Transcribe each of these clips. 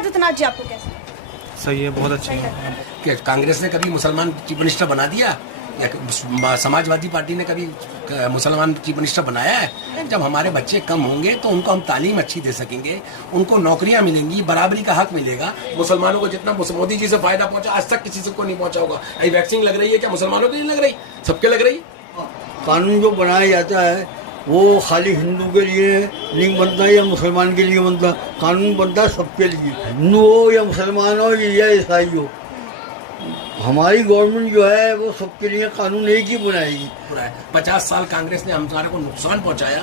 आदित्यनाथ जी आपको कैसे? सही है, बहुत अच्छा है। कि कांग्रेस ने कभी मुसलमान चीफ मिनिस्टर बना दिया या समाजवादी पार्टी ने कभी मुसलमान चीफ मिनिस्टर बनाया है? जब हमारे बच्चे कम होंगे तो उनको हम तालीम अच्छी दे सकेंगे, उनको नौकरियां मिलेंगी, बराबरी का हक मिलेगा। मुसलमानों को जितना मोदी जी से फायदा पहुंचा आज तक किसी को नहीं पहुंचा होगा। अभी वैक्सीन लग रही है, क्या मुसलमानों की नहीं लग रही? सबके लग रही। कानून जो बनाया जाता है वो खाली हिंदू के लिए नहीं बनता या मुसलमान के लिए बनता, कानून बनता है सबके लिए, हिंदू हो या मुसलमान हो या ईसाई हो। हमारी गवर्नमेंट जो है वो सबके लिए कानून एक ही बनाएगी। 50 साल कांग्रेस ने हमारे को नुकसान पहुंचाया,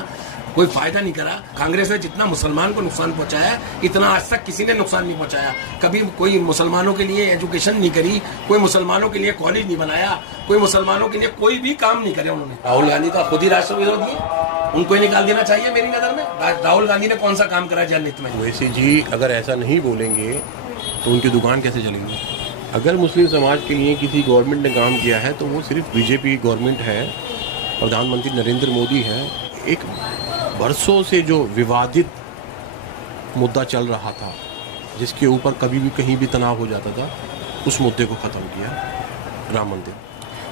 कोई फायदा नहीं करा। कांग्रेस ने जितना मुसलमान को नुकसान पहुंचाया इतना आज तक किसी ने नुकसान नहीं पहुंचाया। कभी कोई मुसलमानों के लिए एजुकेशन नहीं करी, कोई मुसलमानों के लिए कॉलेज नहीं बनाया, कोई मुसलमानों के लिए कोई भी काम नहीं करे उन्होंने। राहुल गांधी का खुद ही राष्ट्र विरोधी है, उनको ही निकाल देना चाहिए मेरी नजर में। राहुल गांधी ने कौन सा काम करा जनहित में? वैसे जी अगर ऐसा नहीं बोलेंगे तो उनकी दुकान कैसे चलेगी? अगर मुस्लिम समाज के लिए किसी गवर्नमेंट ने काम किया है तो वो सिर्फ बीजेपी गवर्नमेंट है, प्रधानमंत्री नरेंद्र मोदी है। एक बरसों से जो विवादित मुद्दा चल रहा था, जिसके ऊपर कभी भी कहीं भी तनाव हो जाता था, उस मुद्दे को खत्म किया, राम मंदिर।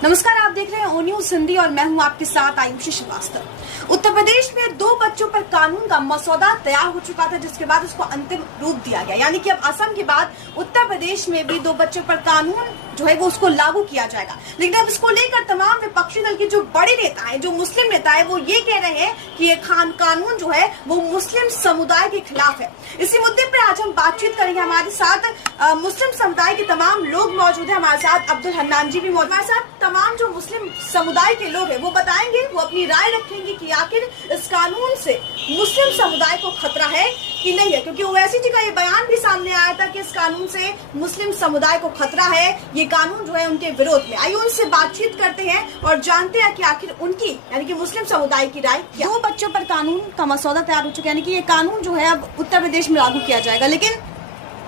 नमस्कार, आप देख रहे हैं ओ न्यूज़ हिंदी और मैं हूं आपके साथ आयुषी श्रीवास्तव। उत्तर प्रदेश में 2 बच्चों पर कानून का मसौदा तैयार हो चुका था, जिसके बाद उसको अंतिम रूप दिया गया। यानी कि अब असम के बाद उत्तर प्रदेश में भी 2 बच्चों पर कानून जो है वो उसको लागू किया जाएगा। लेकिन अब इसको लेकर तमाम विपक्षी दल के जो बड़े नेता हैं, जो मुस्लिम नेता है, वो ये कह रहे हैं कि ये कानून जो है वो मुस्लिम समुदाय के खिलाफ है। इसी मुद्दे पर आज हम बातचीत करेंगे। हमारे साथ मुस्लिम समुदाय के तमाम लोग मौजूद हैं। हमारे साथ अब्दुल हन्नान जी भी मौजूद। हमारे साथ तमाम जो मुस्लिम समुदाय के लोग हैं वो बताएंगे, वो अपनी राय रखेंगे कि आखिर इस कानून से मुस्लिम समुदाय को खतरा है कि नहीं है। क्योंकि ओवैसी जी का ये बयान भी सामने आया था कि इस कानून से मुस्लिम समुदाय को खतरा है, ये कानून जो है उनके विरोध में। आइए उनसे बातचीत करते हैं और जानते हैं कि आखिर उनकी यानी कि मुस्लिम समुदाय की राय क्या। 2 बच्चों पर कानून का मसौदा तैयार हो चुका है, यानी कि ये कानून जो है अब उत्तर प्रदेश में लागू किया जाएगा। लेकिन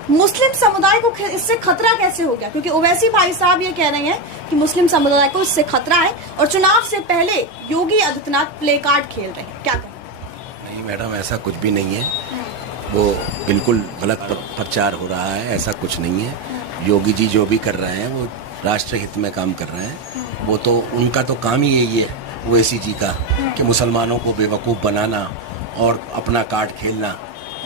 मुस्लिम समुदाय को इससे खतरा कैसे हो गया? क्योंकि ओवैसी भाई साहब ये कह रहे हैं कि मुस्लिम समुदाय को इससे खतरा है और चुनाव से पहले योगी आदित्यनाथ प्ले कार्ड खेल रहे हैं। क्या करें? नहीं मैडम, ऐसा कुछ भी नहीं है, वो बिल्कुल गलत प्रचार हो रहा है। ऐसा कुछ नहीं है। योगी जी जो भी कर रहे हैं वो राष्ट्र हित में काम कर रहे हैं। वो तो उनका तो काम ही यही है ओवैसी जी का कि मुसलमानों को बेवकूफ़ बनाना और अपना कार्ड खेलना।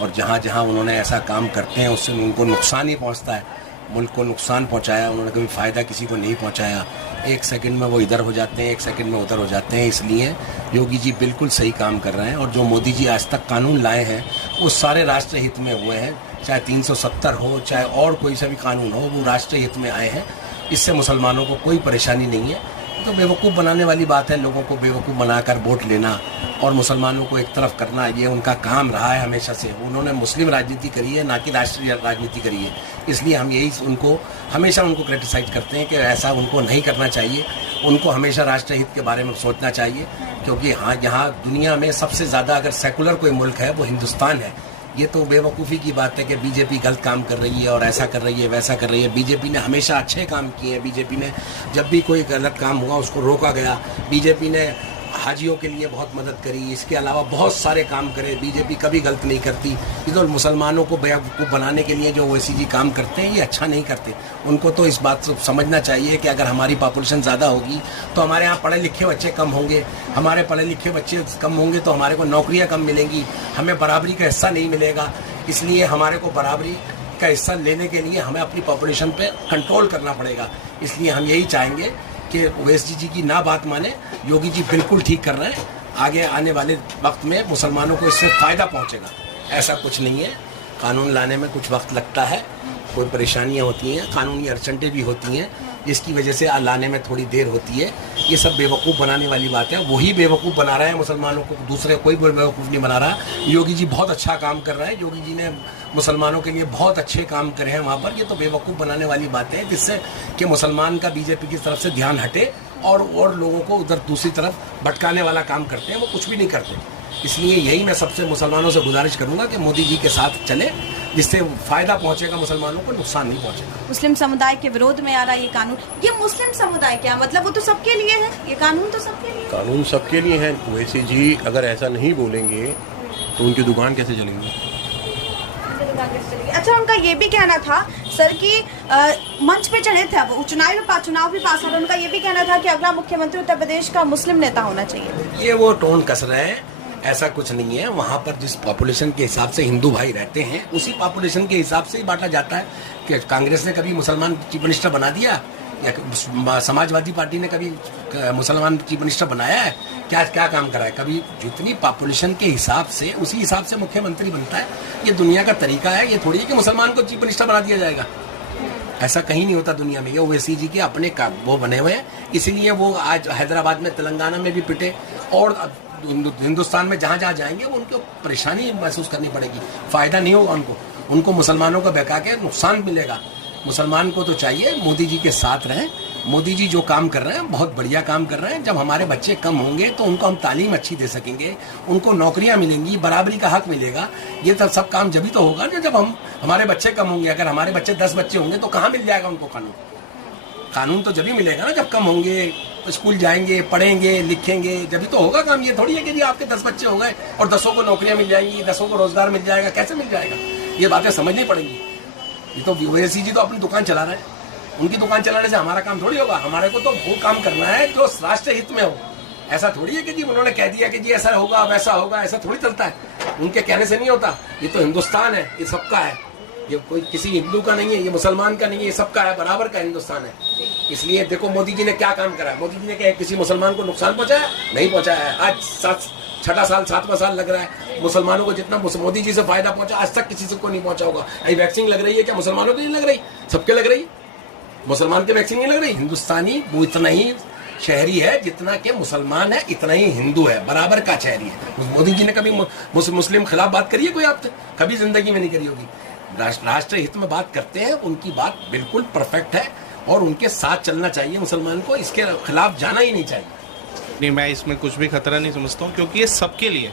और जहाँ जहाँ उन्होंने ऐसा काम करते हैं उससे उनको नुकसान ही पहुँचता है। मुल्क को नुकसान पहुँचाया उन्होंने, कभी फ़ायदा किसी को नहीं पहुँचाया। 1 सेकंड में वो इधर हो जाते हैं, 1 सेकंड में उधर हो जाते हैं। इसलिए योगी जी बिल्कुल सही काम कर रहे हैं। और जो मोदी जी आज तक कानून लाए हैं वो सारे राष्ट्र हित में हुए हैं। चाहे 370 हो, चाहे और कोई सा भी कानून हो, वो राष्ट्र हित में आए हैं। इससे मुसलमानों को कोई परेशानी नहीं है। तो बेवकूफ़ बनाने वाली बात है, लोगों को बेवकूफ़ बनाकर वोट लेना और मुसलमानों को एक तरफ करना, ये उनका काम रहा है हमेशा से। उन्होंने मुस्लिम राजनीति करी है, ना कि राष्ट्रीय राजनीति करी है। इसलिए हम यही उनको हमेशा क्रिटिसाइज करते हैं कि ऐसा उनको नहीं करना चाहिए। उनको हमेशा राष्ट्र हित के बारे में सोचना चाहिए। क्योंकि हाँ, यहाँ दुनिया में सबसे ज़्यादा अगर सेकुलर कोई मुल्क है वो हिंदुस्तान है। ये तो बेवकूफ़ी की बात है कि बीजेपी गलत काम कर रही है और ऐसा कर रही है, वैसा कर रही है। बीजेपी ने हमेशा अच्छे काम किए हैं। बीजेपी ने जब भी कोई गलत काम हुआ उसको रोका गया। बीजेपी ने हाजियों के लिए बहुत मदद करी, इसके अलावा बहुत सारे काम करे। बीजेपी कभी गलत नहीं करती। ये तो मुसलमानों को बेवकूफ़ बनाने के लिए जो ओवैसी जी काम करते हैं ये अच्छा नहीं करते। उनको तो इस बात से समझना चाहिए कि अगर हमारी पॉपुलेशन ज़्यादा होगी तो हमारे यहाँ पढ़े लिखे बच्चे कम होंगे। हमारे पढ़े लिखे बच्चे कम होंगे तो हमारे को नौकरियाँ कम मिलेंगी, हमें बराबरी का हिस्सा नहीं मिलेगा। इसलिए हमारे को बराबरी का हिस्सा लेने के लिए हमें अपनी पॉपुलेशन पे कंट्रोल करना पड़ेगा। इसलिए हम यही चाहेंगे कि ओवैसी जी की ना बात माने। योगी जी बिल्कुल ठीक कर रहे हैं। आगे आने वाले वक्त में मुसलमानों को इससे फ़ायदा पहुंचेगा। ऐसा कुछ नहीं है। कानून लाने में कुछ वक्त लगता है, कोई परेशानियां होती हैं, कानूनी अड़चनें भी होती हैं, जिसकी वजह से लाने में थोड़ी देर होती है। ये सब बेवकूफ़ बनाने वाली बात है। वही बेवकूफ़ बना रहे हैं मुसलमानों को, दूसरे कोई बेवकूफ़ नहीं बना रहा। योगी जी बहुत अच्छा काम कर रहे हैं। योगी जी ने मुसलमानों के लिए बहुत अच्छे काम करे हैं वहाँ पर। ये तो बेवकूफ़ बनाने वाली बातें हैं जिससे कि मुसलमान का बीजेपी की तरफ से ध्यान हटे और लोगों को उधर दूसरी तरफ भटकाने वाला काम करते हैं। वो कुछ भी नहीं करते। इसलिए यही मैं सबसे मुसलमानों से गुजारिश करूंगा कि मोदी जी के साथ चले, जिससे फायदा पहुंचेगा, मुसलमानों को नुकसान नहीं पहुंचेगा। मुस्लिम समुदाय के विरोध में आ रहा है ये कानून। ये मुस्लिम समुदाय क्या मतलब, वो तो सबके लिए है, ये कानून तो सबके लिए। कानून सबके लिए है। वैसे जी अगर ऐसा नहीं बोलेंगे तो उनकी दुकान कैसे चलेगी? अच्छा, उनका ये भी कहना था सर कि मंच पे चढ़े थे, अब चुनाव भी पास हो, उनका ये भी कहना था कि अगला मुख्यमंत्री उत्तर प्रदेश का मुस्लिम नेता होना चाहिए। ये वो टोन कस रहे हैं, ऐसा कुछ नहीं है। वहाँ पर जिस पॉपुलेशन के हिसाब से हिंदू भाई रहते हैं उसी पॉपुलेशन के हिसाब से ही बांटा जाता है। कि कांग्रेस ने कभी मुसलमान चीफ मिनिस्टर बना दिया या समाजवादी पार्टी ने कभी मुसलमान चीफ मिनिस्टर बनाया है? क्या काम करा है? कभी जितनी पॉपुलेशन के हिसाब से उसी हिसाब से मुख्यमंत्री बनता है। ये दुनिया का तरीका है। ये थोड़ी है कि मुसलमान को चीफ मिनिस्टर बना दिया जाएगा। ऐसा कहीं नहीं होता दुनिया में। ये ओवैसी जी के अपने वो बने हुए हैं, इसीलिए वो आज हैदराबाद में, तेलंगाना में भी पिटे और हिंदुस्तान में जहाँ जहाँ जाएंगे वो उनको परेशानी महसूस करनी पड़ेगी। फायदा नहीं होगा उनको मुसलमानों को बहका के नुकसान मिलेगा। मुसलमान को तो चाहिए मोदी जी के साथ रहें। मोदी जी जो काम कर रहे हैं बहुत बढ़िया काम कर रहे हैं। जब हमारे बच्चे कम होंगे तो उनको हम तालीम अच्छी दे सकेंगे, उनको नौकरियां मिलेंगी, बराबरी का हक मिलेगा। ये तो सब काम जब ही तो होगा ना जब हमारे बच्चे कम होंगे। अगर हमारे बच्चे 10 बच्चे होंगे तो कहाँ मिल जाएगा उनको कानून तो जब ही मिलेगा ना जब कम होंगे, स्कूल जाएंगे, पढ़ेंगे, लिखेंगे, जब ही तो होगा काम। ये थोड़ी है कि जी आपके 10 बच्चे हो गए और 10 को नौकरियां मिल जाएंगी, 10 को रोजगार मिल जाएगा। कैसे मिल जाएगा? ये बातें समझनी पड़ेंगी। ये तो ओवैसी जी तो अपनी दुकान चला रहे हैं। उनकी दुकान चलाने से हमारा काम थोड़ी होगा। हमारे को तो वो काम करना है जो राष्ट्र हित में हो। ऐसा थोड़ी है कि जी उन्होंने कह दिया कि जी ऐसा होगा वैसा होगा, ऐसा थोड़ी चलता है। उनके कहने से नहीं होता। ये तो हिंदुस्तान है, ये सबका है। ये कोई किसी हिंदू का नहीं है, ये मुसलमान का नहीं है, ये सबका है, बराबर का हिंदुस्तान है। इसलिए देखो मोदी जी ने क्या काम करा। मोदी जी ने क्या किसी मुसलमान को नुकसान पहुंचाया? नहीं पहुंचाया है। आज 6वां साल 7वां साल लग रहा है। मुसलमानों को जितना मोदी जी से फायदा पहुंचा आज तक किसी को नहीं पहुंचा होगा। अभी वैक्सीन लग रही है क्या? मुसलमानों को नहीं लग रही, सबके लग रही। मुसलमान के वैक्सीन नहीं लग रही। हिंदुस्तानी वो इतना ही शहरी है जितना के मुसलमान है, इतना ही हिंदू है, बराबर का शहरी है। मोदी जी ने कभी मुस्लिम खिलाफ बात करी है कोई आपसे? कभी जिंदगी में नहीं करी होगी। राष्ट्र हित में बात करते हैं, उनकी बात बिल्कुल परफेक्ट है और उनके साथ चलना चाहिए। मुसलमान को इसके खिलाफ जाना ही नहीं चाहिए। नहीं, मैं इसमें कुछ भी खतरा नहीं समझता हूँ, क्योंकि ये सबके लिए,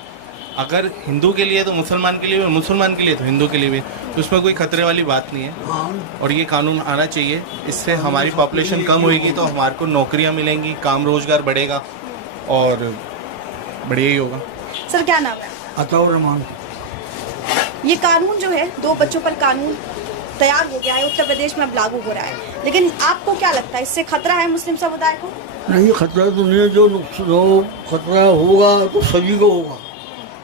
अगर हिंदू के लिए तो मुसलमान के लिए और मुसलमान के लिए तो हिंदू के लिए भी, तो उसमें कोई खतरे वाली बात नहीं है। और ये कानून आना चाहिए। इससे हमारी पॉपुलेशन कम होगी तो हमारे को नौकरियां मिलेंगी, काम रोजगार बढ़ेगा और बढ़िया ही होगा। सर क्या नाम है? अताउर रहमान। ये कानून जो है 2 बच्चों पर कानून तैयार हो गया है, उत्तर प्रदेश में अब लागू हो रहा है, लेकिन आपको क्या लगता है इससे खतरा है मुस्लिम समुदाय को? नहीं, खतरा तो नहीं है। जो खतरा होगा तो सभी को होगा,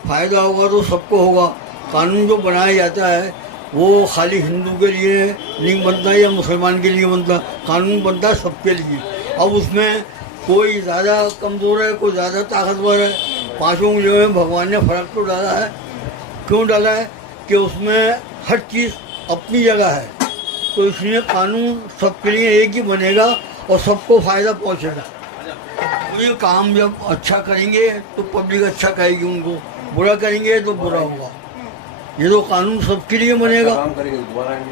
फायदा होगा तो सबको होगा। कानून जो बनाया जाता है वो खाली हिंदू के लिए नहीं बनता या मुसलमान के लिए बनता। कानून बनता है सबके लिए। अब उसमें कोई ज़्यादा कमज़ोर है, कोई ज़्यादा ताकतवर है। पाँचों में जो है भगवान ने फ़र्क तो डाला है। क्यों डाला है? कि उसमें हर चीज़ अपनी जगह है, तो इसलिए कानून सबके लिए एक ही बनेगा और सबको फ़ायदा पहुंचेगा। तो ये काम जब अच्छा करेंगे तो पब्लिक अच्छा कहेगी उनको, बुरा करेंगे तो बुरा होगा। ये तो कानून सबके लिए बनेगा,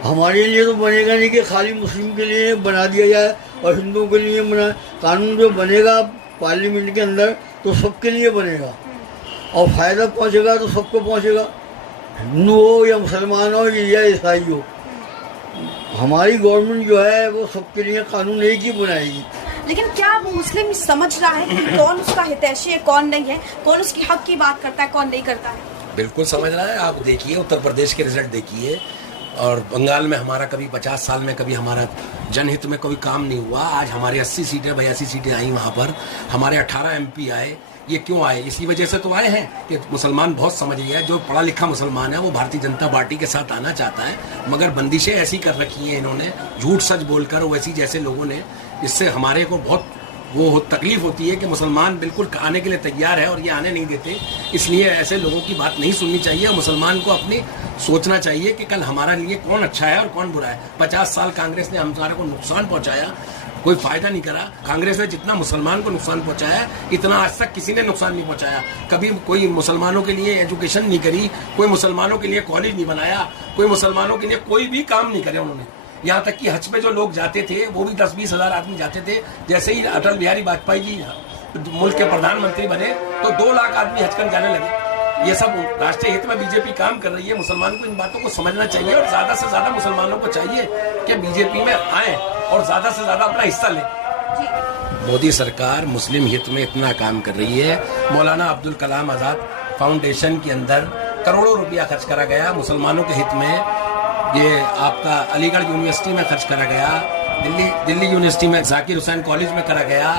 हमारे लिए तो बनेगा नहीं कि खाली मुस्लिम के लिए बना दिया जाए और हिंदुओं के लिए बना। कानून जो बनेगा पार्लियामेंट के अंदर तो सबके लिए बनेगा और फ़ायदा पहुंचेगा तो सबको पहुंचेगा, हिंदू हो या मुसलमान हो या ईसाई हो। हमारी गवर्नमेंट जो है वो सबके लिए कानून एक ही बनाएगी। लेकिन क्या वो मुस्लिम समझ रहा है कि कौन उसका हितैषी है, कौन नहीं है, कौन उसकी हक की बात करता है, कौन नहीं करता है? बिल्कुल समझ रहा है। आप देखिए उत्तर प्रदेश के रिजल्ट देखिए, और बंगाल में हमारा कभी 50 साल में कभी हमारा जनहित में कोई काम नहीं हुआ। आज हमारी 80 सीटें 82 सीटें आई, वहाँ पर हमारे 18 MP आए। ये क्यों आए? इसी वजह से तो आए हैं कि मुसलमान बहुत समझ गया है। जो पढ़ा लिखा मुसलमान है वो भारतीय जनता पार्टी के साथ आना चाहता है, मगर बंदिशें ऐसी कर रखी हैं इन्होंने, झूठ सच बोलकर वैसी जैसे लोगों ने। इससे हमारे को बहुत वो तकलीफ होती है कि मुसलमान बिल्कुल आने के लिए तैयार है और ये आने नहीं देते। इसलिए ऐसे लोगों की बात नहीं सुननी चाहिए। मुसलमान को अपनी सोचना चाहिए कि कल हमारे लिए कौन अच्छा है और कौन बुरा है। 50 साल कांग्रेस ने हमारे को नुकसान पहुंचाया, कोई फायदा नहीं करा। कांग्रेस ने जितना मुसलमान को नुकसान पहुंचाया इतना आज तक किसी ने नुकसान नहीं पहुंचाया। कभी कोई मुसलमानों के लिए एजुकेशन नहीं करी, कोई मुसलमानों के लिए कॉलेज नहीं बनाया, कोई मुसलमानों के लिए कोई भी काम नहीं करे उन्होंने। यहाँ तक कि हज पे जो लोग जाते थे वो भी 10-20 हज़ार आदमी जाते थे। जैसे ही अटल बिहारी वाजपेयी जी मुल्क के प्रधानमंत्री बने तो 2 लाख आदमी हज कर जाने लगे। ये सब राष्ट्रीय हित में बीजेपी काम कर रही है। मुसलमान को इन बातों को समझना चाहिए और ज्यादा से ज्यादा मुसलमानों को चाहिए कि बीजेपी में आए और ज्यादा से ज्यादा अपना हिस्सा लें। मोदी सरकार मुस्लिम हित में इतना काम कर रही है। मौलाना अब्दुल कलाम आजाद फाउंडेशन के अंदर करोड़ों रुपया खर्च करा गया मुसलमानों के हित में। ये आपका अलीगढ़ यूनिवर्सिटी में खर्च करा गया, दिल्ली यूनिवर्सिटी में जाकिर हुसैन कॉलेज में करा गया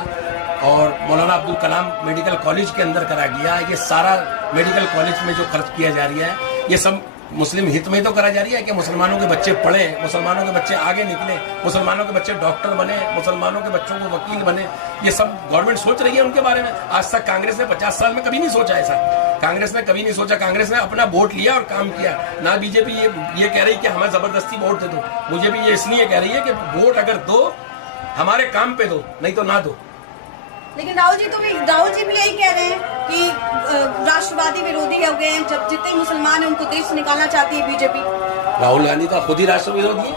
और मौलाना अब्दुल कलाम मेडिकल कॉलेज के अंदर करा गया। ये सारा मेडिकल कॉलेज में जो खर्च किया जा रहा है ये सब मुस्लिम हित में तो करा जा रही है कि मुसलमानों के बच्चे पढ़े, मुसलमानों के बच्चे आगे निकले, मुसलमानों के बच्चे डॉक्टर बने, मुसलमानों के बच्चों को वकील बने। ये सब गवर्नमेंट सोच रही है उनके बारे में। आज तक कांग्रेस ने 50 साल में कभी नहीं सोचा ऐसा। कांग्रेस ने कभी नहीं सोचा। कांग्रेस ने अपना वोट लिया और काम किया ना। बीजेपी ये कह रही है कि हमें जबरदस्ती वोट दे दो। मुझे भी ये इसलिए कह रही है कि वोट अगर दो हमारे काम पे दो, नहीं तो ना दो। लेकिन राहुल जी भी यही कह रहे हैं कि राष्ट्रवादी विरोधी हो गए हैं। जब जितने मुसलमान हैं उनको देश से निकालना चाहती है बीजेपी। राहुल गांधी तो खुद ही राष्ट्र विरोधी है,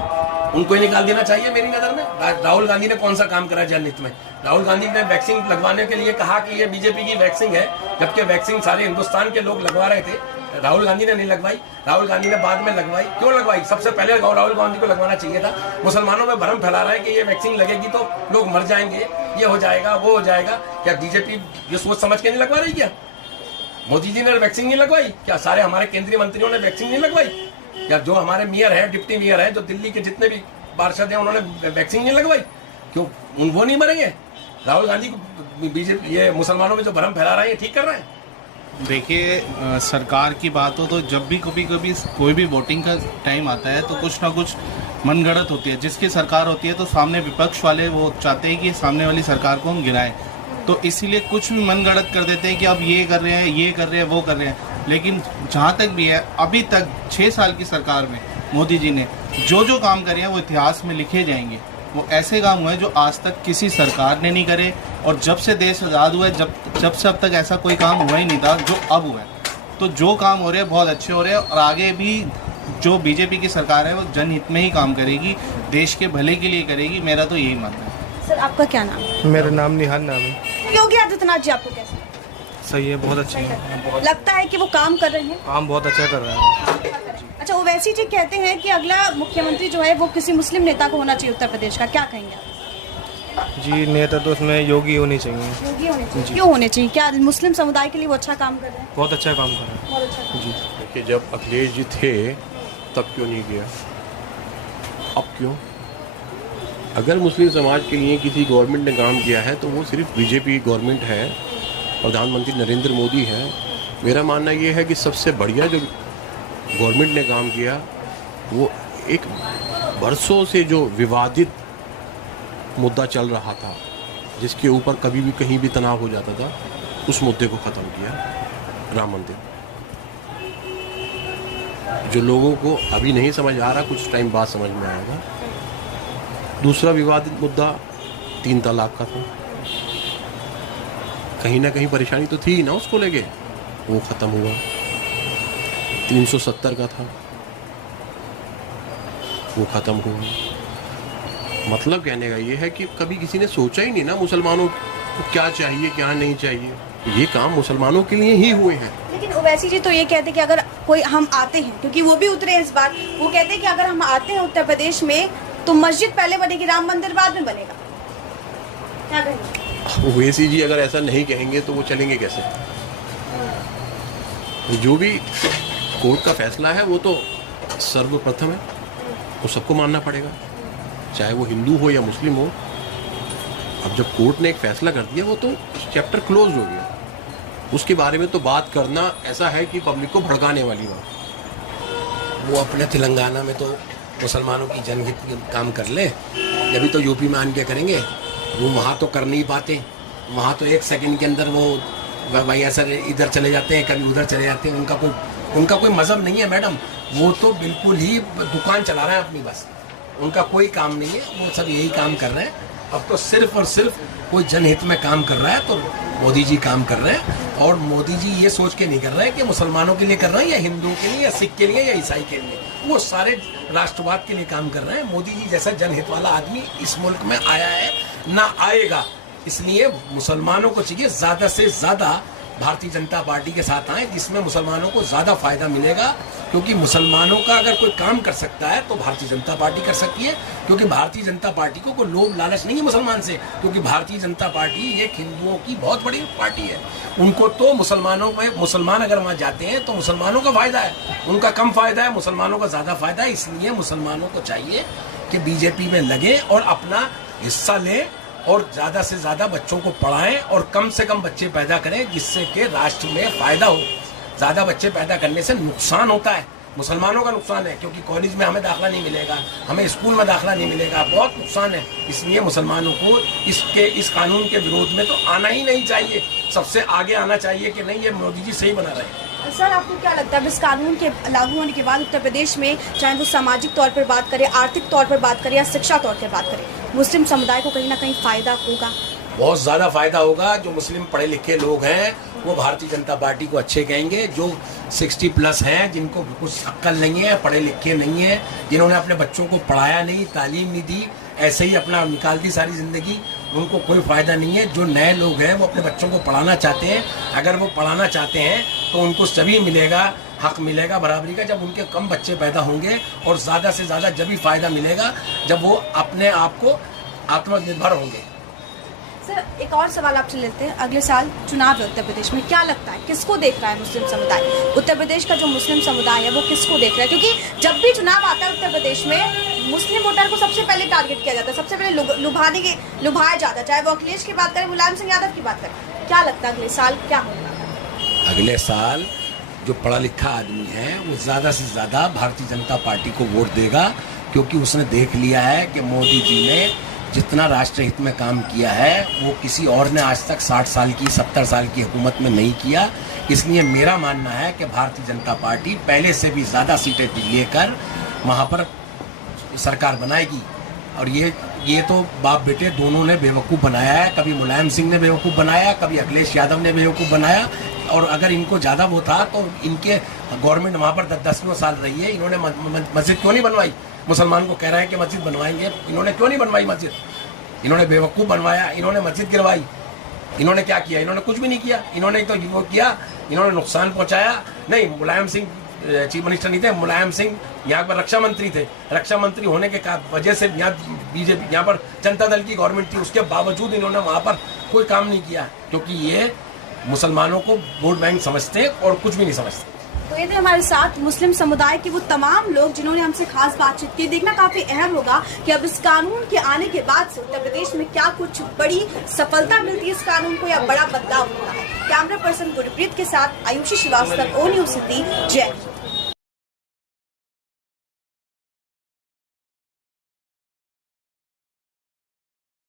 उनको ही निकाल देना चाहिए मेरी नजर में। राहुल गांधी ने कौन सा काम करा जनहित में? राहुल गांधी ने वैक्सीन लगवाने के लिए कहा कि ये बीजेपी की वैक्सीन है, जबकि वैक्सीन सारे हिंदुस्तान के लोग लगवा रहे थे। राहुल गांधी ने नहीं लगवाई, राहुल गांधी ने बाद में लगवाई। क्यों लगवाई? सबसे पहले राहुल गांधी को लगवाना चाहिए था। मुसलमानों में भ्रम फैला रहा है कि ये वैक्सीन लगेगी तो लोग मर जाएंगे, ये हो जाएगा, वो हो जाएगा। क्या बीजेपी ये सोच समझ के नहीं लगवा रही? क्या मोदी जी ने वैक्सीन नहीं लगवाई? क्या सारे हमारे केंद्रीय मंत्रियों ने वैक्सीन नहीं लगवाई? क्या जो हमारे मेयर है, डिप्टी मेयर है, जो दिल्ली के जितने भी पार्षद हैं, उन्होंने वैक्सीन नहीं लगवाई? क्यों वो नहीं मरेंगे? राहुल गांधी को बीजेपी ये मुसलमानों में जो भ्रम फैला रहा है ये ठीक कर रहा है। देखिए, सरकार की बात हो तो जब भी कभी कोई भी वोटिंग का टाइम आता है तो कुछ ना कुछ मनगढ़ंत होती है। जिसकी सरकार होती है तो सामने विपक्ष वाले वो चाहते हैं कि सामने वाली सरकार को हम गिराएं, तो इसीलिए कुछ भी मनगढ़ंत कर देते हैं कि अब ये कर रहे हैं, ये कर रहे हैं, वो कर रहे हैं। लेकिन जहाँ तक भी है, अभी तक 6 साल की सरकार में मोदी जी ने जो काम करे हैं वो इतिहास में लिखे जाएंगे। वो ऐसे काम हुए जो आज तक किसी सरकार ने नहीं करे, और जब से देश आज़ाद हुआ है जब से अब तक ऐसा कोई काम हुआ ही नहीं था जो अब हुआ है। तो जो काम हो रहे हैं बहुत अच्छे हो रहे हैं, और आगे भी जो बीजेपी की सरकार है वो जनहित में ही काम करेगी, देश के भले के लिए करेगी। मेरा तो यही मानना है। सर, आपका क्या नाम है? मेरा नाम निहाल नाम है। योगी आदित्यनाथ जी आपको कैसे? सही है, बहुत अच्छे हैं। लगता है कि वो काम कर रहे हैं? काम बहुत अच्छा कर रहे हैं। अच्छा, ओवैसी जी कहते हैं कि अगला मुख्यमंत्री जो है वो किसी मुस्लिम नेता को होना चाहिए उत्तर प्रदेश का, क्या कहेंगे आप? जी, नेता तो उसमें योगी होनी चाहिए। योगी होने चाहिए? क्यों होने चाहिए? क्या मुस्लिम समुदाय के लिए वो अच्छा काम कर रहे हैं? बहुत अच्छा काम कर रहे हैं। बहुत अच्छा। जी, देखिए, जब अखिलेश जी थे तब क्यों नहीं किया, अब क्यों? अगर मुस्लिम समाज के लिए किसी गवर्नमेंट ने काम किया है तो वो सिर्फ बीजेपी गवर्नमेंट है, प्रधानमंत्री नरेंद्र मोदी है। मेरा मानना ये है कि सबसे बढ़िया जो गवर्नमेंट ने काम किया वो एक बरसों से जो विवादित मुद्दा चल रहा था, जिसके ऊपर कभी भी कहीं भी तनाव हो जाता था, उस मुद्दे को ख़त्म किया, राम मंदिर। जो लोगों को अभी नहीं समझ आ रहा, कुछ टाइम बाद समझ में आएगा। दूसरा विवादित मुद्दा 3 तलाक का था, कहीं ना कहीं परेशानी तो थी ही ना उसको लेके, वो ख़त्म हुआ। 370 का था, वो ख़त्म हुआ। मतलब कहने का ये है कि कभी किसी ने सोचा ही नहीं ना मुसलमानों को क्या चाहिए क्या नहीं चाहिए। ये काम मुसलमानों के लिए ही हुए हैं। लेकिन ओवैसी जी तो ये कहते हैं कि अगर कोई हम आते हैं, क्योंकि वो भी उतरे इस बार, वो कहते हैं कि अगर हम आते हैं उत्तर प्रदेश में तो मस्जिद पहले बनेगी, राम मंदिर बाद में बनेगा। क्या कहेंगे? ओवैसी जी अगर ऐसा नहीं कहेंगे तो वो चलेंगे कैसे? जो भी कोर्ट का फैसला है वो तो सर्वप्रथम है, वो सबको मानना पड़ेगा, चाहे वो हिंदू हो या मुस्लिम हो। अब जब कोर्ट ने एक फैसला कर दिया वो तो चैप्टर क्लोज हो गया। उसके बारे में तो बात करना ऐसा है कि पब्लिक को भड़काने वाली बात। वो अपने तेलंगाना में तो मुसलमानों की जनहित के काम कर ले, जब तो यूपी में आन के करेंगे। वो वहाँ तो कर नहीं पाते, वहाँ तो 1 सेकंड के अंदर वो भाई ऐसा इधर चले जाते हैं, कभी उधर चले जाते हैं। उनका कोई मज़हब नहीं है मैडम, वो तो बिल्कुल ही दुकान चला रहे हैं अपनी, बस उनका कोई काम नहीं है, वो सब यही काम कर रहे हैं। अब तो सिर्फ और सिर्फ कोई जनहित में काम कर रहा है तो मोदी जी काम कर रहे हैं, और मोदी जी ये सोच के नहीं कर रहे हैं कि मुसलमानों के लिए कर रहे हैं या हिंदुओं के लिए या सिख के लिए या ईसाई के लिए, वो सारे राष्ट्रवाद के लिए काम कर रहे हैं। मोदी जी जैसा जनहित वाला आदमी इस मुल्क में आया है ना आएगा, इसलिए मुसलमानों को चाहिए ज़्यादा से ज़्यादा भारतीय जनता पार्टी के साथ आए, जिसमें मुसलमानों को ज़्यादा फायदा मिलेगा। क्योंकि मुसलमानों का अगर कोई काम कर सकता है तो भारतीय जनता पार्टी कर सकती है, क्योंकि भारतीय जनता पार्टी को कोई लोभ लालच नहीं है मुसलमान से, क्योंकि भारतीय जनता पार्टी एक हिंदुओं की बहुत बड़ी पार्टी है। उनको तो मुसलमानों में, मुसलमान अगर वहाँ जाते हैं तो मुसलमानों का फायदा है, उनका कम फायदा है, मुसलमानों का ज़्यादा फायदा है। इसलिए मुसलमानों को चाहिए कि बीजेपी में लगे और अपना हिस्सा लें और ज़्यादा से ज़्यादा बच्चों को पढ़ाएं और कम से कम बच्चे पैदा करें, जिससे कि राष्ट्र में फ़ायदा हो। ज़्यादा बच्चे पैदा करने से नुकसान होता है, मुसलमानों का नुकसान है, क्योंकि कॉलेज में हमें दाखिला नहीं मिलेगा, हमें स्कूल में दाखिला नहीं मिलेगा, बहुत नुकसान है। इसलिए मुसलमानों को इस कानून के विरोध में तो आना ही नहीं चाहिए, सबसे आगे आना चाहिए कि नहीं, ये मोदी जी सही बना रहे हैं। सर, आपको क्या लगता है इस कानून के लागू होने के बाद उत्तर प्रदेश में, चाहे वो सामाजिक तौर पर बात करें, आर्थिक तौर पर बात करें या शिक्षा तौर पर बात करें, मुस्लिम समुदाय को कहीं ना कहीं फायदा होगा? बहुत ज़्यादा फायदा होगा। जो मुस्लिम पढ़े लिखे लोग हैं वो भारतीय जनता पार्टी को अच्छे कहेंगे। जो 60+ हैं, जिनको कुछ अक्ल नहीं है, पढ़े लिखे नहीं है, जिन्होंने अपने बच्चों को पढ़ाया नहीं, तालीम नहीं दी, ऐसे ही अपना निकाल दी सारी ज़िंदगी, उनको कोई फ़ायदा नहीं है। जो नए लोग हैं वो अपने बच्चों को पढ़ाना चाहते हैं, अगर वो पढ़ाना चाहते हैं तो उनको सभी मिलेगा, हक मिलेगा बराबरी का। जब उनके कम बच्चे पैदा होंगे और ज़्यादा से ज़्यादा जब भी फ़ायदा मिलेगा जब वो अपने आप को आत्मनिर्भर होंगे। सर, एक और सवाल आपसे लेते हैं। अगले साल चुनाव है उत्तर प्रदेश में, क्या लगता है किसको देख रहा है मुस्लिम समुदाय? उत्तर प्रदेश का जो मुस्लिम समुदाय है वो किसको देख रहा है? क्योंकि जब भी चुनाव आता है उत्तर प्रदेश में मुस्लिम वोटर को सबसे पहले टारगेट किया जाता है, सबसे पहले लुभाया जाता है, चाहे वो अखिलेश की बात करें, मुलायम सिंह यादव की बात करें। क्या लगता है अगले साल क्या होगा? अगले साल जो पढ़ा लिखा आदमी है वो ज़्यादा से ज़्यादा भारतीय जनता पार्टी को वोट देगा, क्योंकि उसने देख लिया है कि मोदी जी ने जितना राष्ट्र हित में काम किया है वो किसी और ने आज तक 60 साल की 70 साल की हुकूमत में नहीं किया। इसलिए मेरा मानना है कि भारतीय जनता पार्टी पहले से भी ज़्यादा सीटें लेकर वहाँ पर सरकार बनाएगी। और ये तो बाप बेटे दोनों ने बेवकूफ़ बनाया है, कभी मुलायम सिंह ने बेवकूफ़ बनाया, कभी अखिलेश यादव ने बेवकूफ़ बनाया। और अगर इनको ज़्यादा वो था तो इनके गवर्नमेंट वहाँ पर 10 साल रही है, इन्होंने मस्जिद क्यों नहीं बनवाई? मुसलमान को कह रहे हैं कि मस्जिद बनवाएंगे, इन्होंने क्यों नहीं बनवाई मस्जिद? इन्होंने बेवकूफ़ बनवाया, इन्होंने मस्जिद गिरवाई। इन्होंने क्या किया? इन्होंने कुछ भी नहीं किया। इन्होंने तो वो किया, इन्होंने नुकसान पहुँचाया। नहीं, मुलायम सिंह चीफ मिनिस्टर नहीं थे, मुलायम सिंह यहाँ पर रक्षा मंत्री थे। रक्षा मंत्री होने के वजह से यहाँ बीजेपी, यहाँ पर जनता दल की गवर्नमेंट थी, उसके बावजूद इन्होंने वहाँ पर कोई काम नहीं किया, क्योंकि ये मुसलमानों को वोट बैंक समझते और कुछ भी नहीं समझते। तो ये थे हमारे साथ मुस्लिम समुदाय के वो तमाम लोग जिन्होंने हमसे खास बातचीत की। देखना काफी अहम होगा कि अब इस कानून के आने के बाद से उत्तर प्रदेश में क्या कुछ बड़ी सफलता मिलती है इस कानून को, या बड़ा बदलाव होता है। कैमरा पर्सन गुरप्रीत के साथ आयुषी श्रीवास्तव, ओ न्यूज़ सिटी, जय।